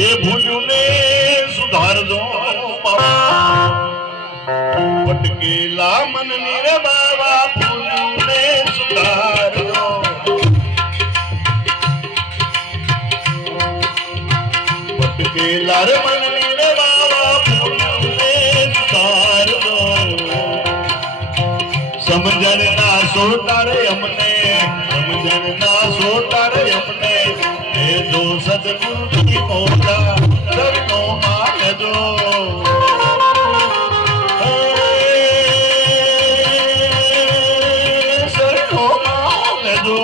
એ ભૂલ્યું ને સુધારજો ભટકેલા મનની રે બાવા ભૂલ્યું ને સુધારજો ભટકેલા રે મનની રે બાવા ભૂલ્યું ને સુધારજો સમજણ ના સોટારે અમને સમજણ ના સોટારે અમને એ જો સદગુરુજી મોટા સરનો માનજો સરનો માનજો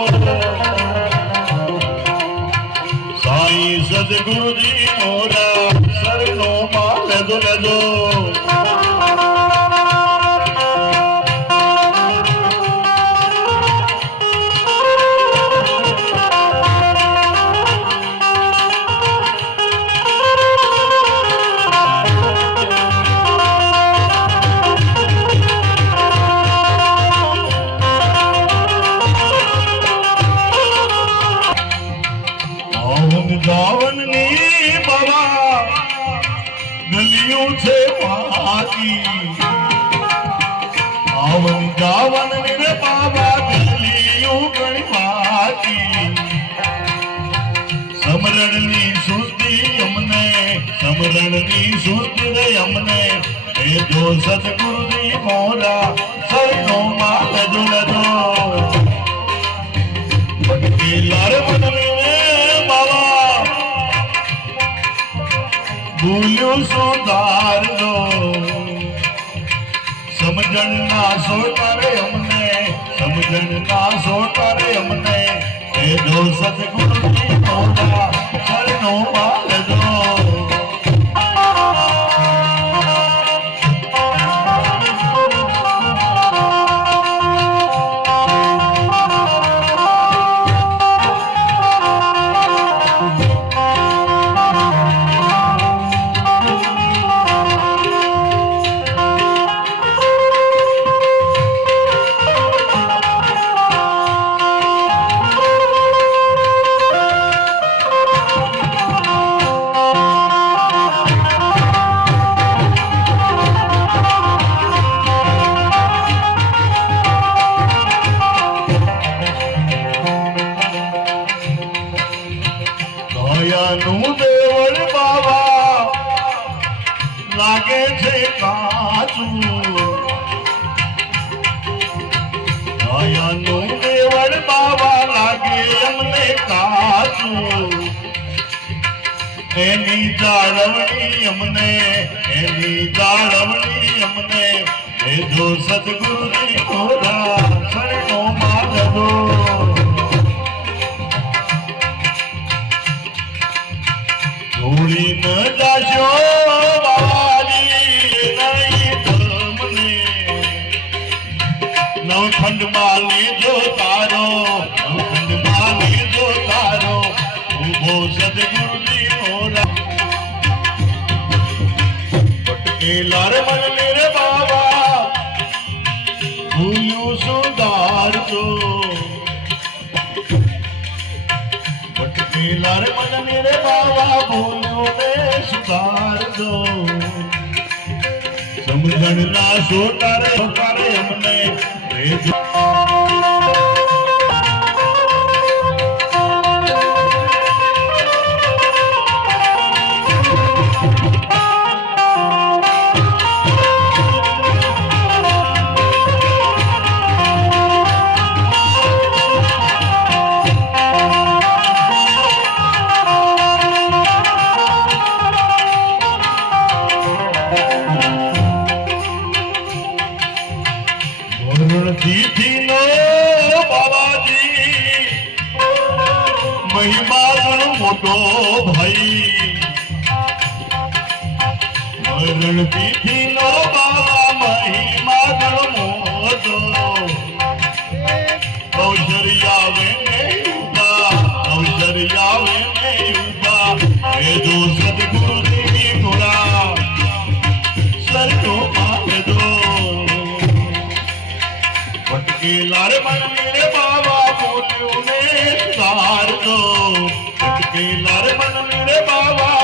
સાઈ સદગુરુજી મોટા સરનો માનજો લેજો गावन नी बाबा गलियों से माती आवन गावन नी बाबा गलियों गणी माती समरण ની સુસ્તી અમને સમરણ ની સુસ્તી રે અમને એ જો સતગુરુજી મોરા સરનો માલજો લજો ભટકેલા રે મનની ભૂલ્યું સુધારજો સમજણ ના સોટારે અમને સમજણ ના સોટારે અમને એ જો સદગુરુજી મોટા સરનો માલજો દેવળ બાબા લાગે છે કાચું દયાનું દેવળ બાબા લાગે અમને કાચું એની જાળવણી અમને એ જો સદગુરુજી મોરા સરનો માલજો છોડી ન જાશો બાબાજી નહીં તમને નવખંડમાં લીધો તારો નવખંડમાં લીધો તારો ઉભો સદગુરુજી મોરા ભટકેલા રે મનની રે બાબા ભૂલ્યું સુધારજો ભટકેલા રે મનની રે બાબા ભૂલ્યું ને સુધારજો સમજણ ના સોટારે અમને તિથિનો બાબાજી મહિમા ઘણો મોટો ભાઈ મરણ તિથિનો બાબા મહિમા ઘણો મોટો ઔષરિયાવે ને એ જો સદગુરુજી મોરા સરનો માલજો ભટકેલા રે મનની રે બાબા ભૂલ્યું ને સુધારજો ભટકેલા રે મનની રે બાબા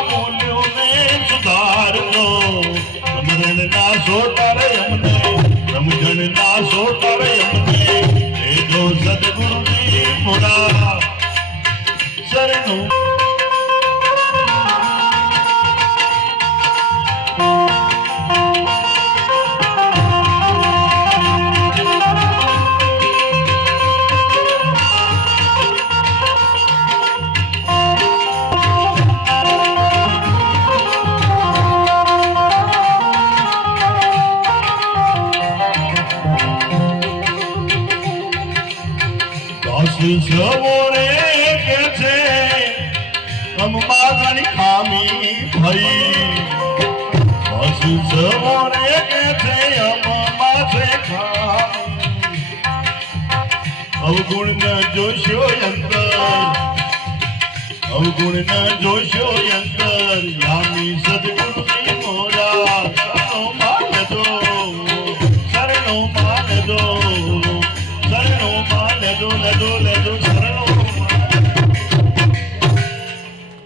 શરણું સવોરે કે છે અંબાની ખામી ભઈ પશુ સવોરે કે છે અંબા છે ખામી અવગુણ ન જોશો અંતર અવગુણ ન જોશો અંતર યામી સદગુરુજી મોરા શરણો માન દો શરણો માન દો શરણો માન દો લદો લદો